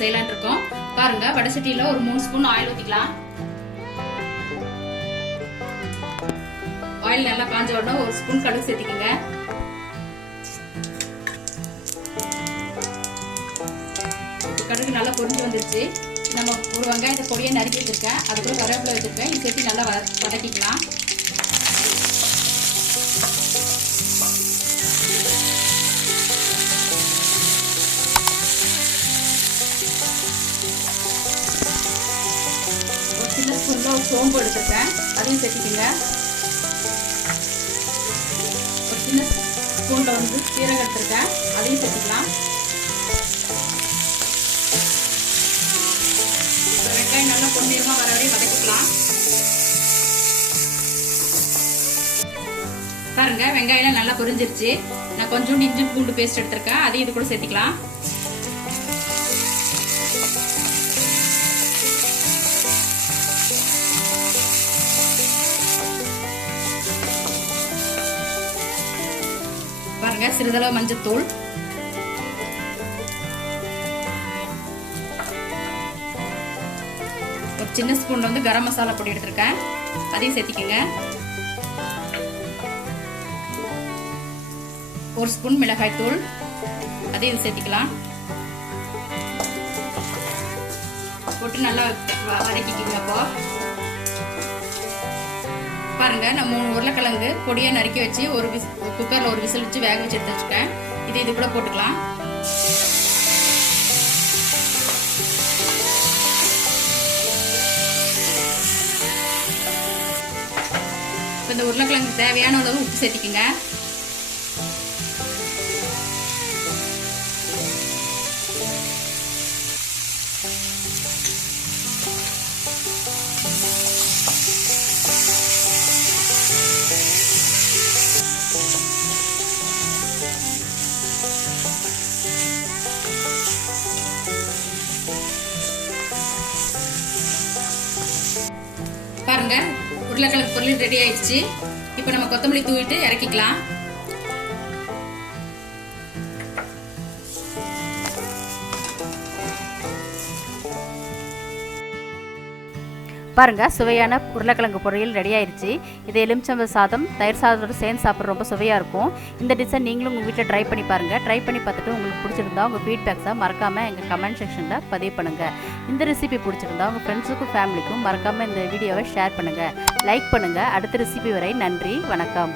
செய்யலாம்னு இருக்கோம். பாருங்க, வடை சட்டியில ஒரு 3 ஸ்பூன் ஆயில் ஊத்திக்கலாம். ஆயில் நல்லா காஞ்ச உடனே 1 ஸ்பூன் கடுகு சேர்த்திக்கங்க. கடுகு நல்லா பொரிஞ்சு வந்துருச்சு. நம்ம ஒரு வெங்காயத்தை பொடியை நறுக்கி வச்சிருக்கேன், அது கூட கருவேப்பிலை வச்சிருக்கேன். இது சேர்த்து நல்லா வதக்கிக்கலாம். ஒரு சின்ன ஸ்பூன்ல ஒரு சோம்பு எடுத்துருக்கேன், அதையும் சேர்த்திக்கங்க. ஒரு சின்ன ஸ்பூன்ல வந்து சீரகம் எடுத்துருக்கேன், அதையும் சேர்த்திக்கலாம். வெங்காயம் நல்லா பொன்னிறமா வர வரையும் வதக்கிக்கலாம். பாருங்க, வெங்காயம் நல்லா பொரிஞ்சிருச்சு. நான் கொஞ்சம் இஞ்சி பூண்டு பேஸ்ட் எடுத்திருக்கேன், அதையும் இது கூட சேர்த்திக்கலாம். பாருங்க, சிறிதளவு மஞ்சத்தூள், ஒரு சின்ன ஸ்பூன்ல வந்து கரம் மசாலா பொடி எடுத்திருக்கேன், அதையும் சேர்த்திக்கங்க. 1 ஸ்பூன் மிளகாய் தூள், அதையும் சேர்த்திக்கலாம். போட்டு நல்லா வதக்கிக்கங்க. அப்போ பாருங்க, நான் 3 உருளைக்கிழங்கு பொடியை நறுக்கி வச்சு குக்கர்ல ஒரு விசில் வச்சு வேக வச்சு எடுத்து வச்சுருக்கேன். இது கூட போட்டுக்கலாம். இந்த உருளைக்கிழங்கு தேவையான அளவு உப்பு சேர்த்திக்கங்க. பாருங்க, உருளைக்கிழங்கு பொரியல் ரெடி ஆயிடுச்சு. இப்போ நம்ம கொத்தமல்லி தூவிட்டு இறக்கிக்கலாம். பாருங்க, சுவையான உருளைக்கிழங்கு பொரியல் ரெடி ஆயிடுச்சு. இது எலுமிச்சம்பழ சாதம், தயிர் சாதத்தோட சேர்ந்து சாப்பிட்ற ரொம்ப சுவையாக இருக்கும். இந்த டிஷ்ஷை நீங்களும் உங்கள் வீட்டில் ட்ரை பண்ணி பாருங்கள். ட்ரை பண்ணி பார்த்துட்டு உங்களுக்கு பிடிச்சிருந்தா உங்கள் ஃபீட்பேக்ஸை மறக்காமல் எங்கள் கமெண்ட் செக்ஷனில் பதிவு பண்ணுங்கள். இந்த ரெசிபி பிடிச்சிருந்தா உங்கள் ஃப்ரெண்ட்ஸுக்கும் ஃபேமிலிக்கும் மறக்காமல் இந்த வீடியோவை ஷேர் பண்ணுங்கள், லைக் பண்ணுங்கள். அடுத்த ரெசிபி வரை நன்றி, வணக்கம்.